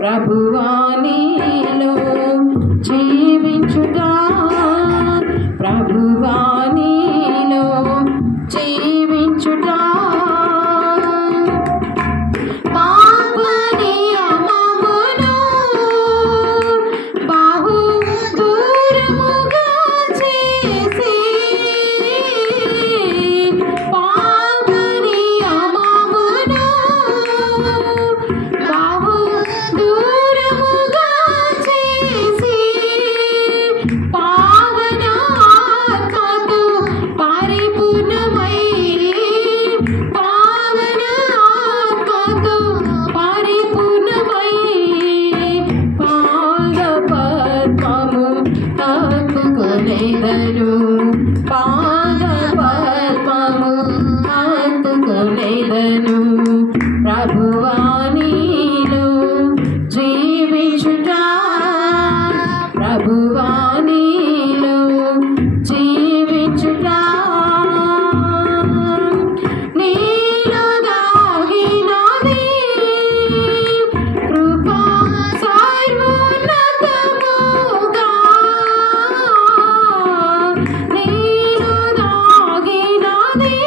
ప్రభువా నీలో జీవించుట, ప్రభువా నీలో జీవించుట, పాప నియమమును బహు దూరముగా చేసి, పాప నియమమును బహు దూరముగా చేసి, పావన ఆత్మతో పరిపూర్ణమై, పావన ఆత్మతో పరిపూర్ణమై, పాద పద్మము హత్తుకొనెదను, పాద పద్మము హత్తుకొనెదను, ప్రభువా నీలో జీవించుట, ప్రభువా నీలో జీవించుట, నీలో దాగినది కృపా సర్వోన్నతముగా, నీలో దాగినది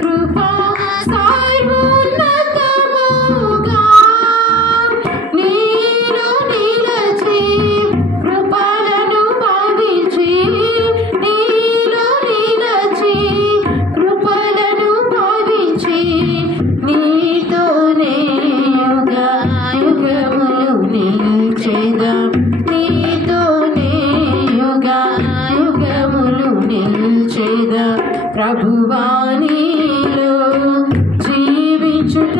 కృపా సర్వోన్నతముగా, నీలో నిలచి కృపలను భావించి, నీలో నిలచి కృపలను భావించి, నీతోనే యుగాయుగములు నిలిచెదా, నీతోనే యుగాయుగములు నిలిచెదా, ప్రభువా నీలో జీవించుట,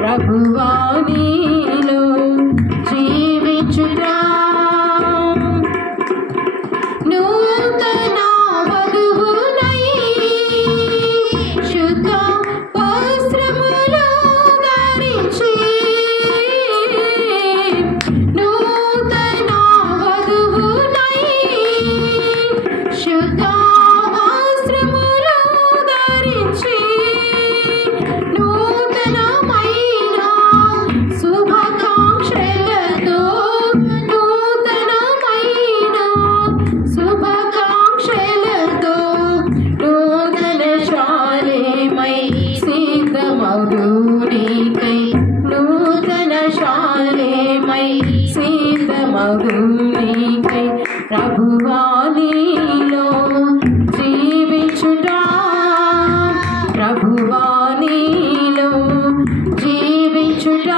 ప్రభువా నీలో జీవించుట, నూతన వధువునై శుద్ధ వస్త్రములు ధరించి, నూతన వధువునై శుద్ధ వస్త్రములు ధరించి, నూతనమైన శుభాకాంక్షలతో, నూతనమైన శుభాకాంక్షలతో, నూతన శాలేమై సిద్ధమగు నీకై, నూతన శాలేమై సిద్ధమగు నీకై, ప్రభువా నీలో జీవించుట, ప్రభువా నీలో జీవించుట,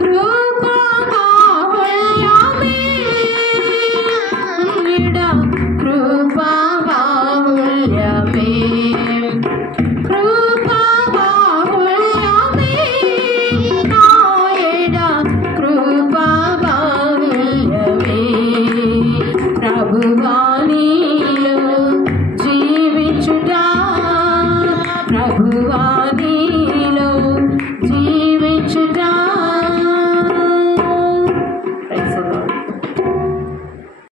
కృపా బాహుళ్యమే, కృపా బాహుళ్యమే, కృపా బాహుళ్యమే, నాయన కృపా బాహుళ్యమే, ప్రభువా నీలో జీవించుట, ప్రభువా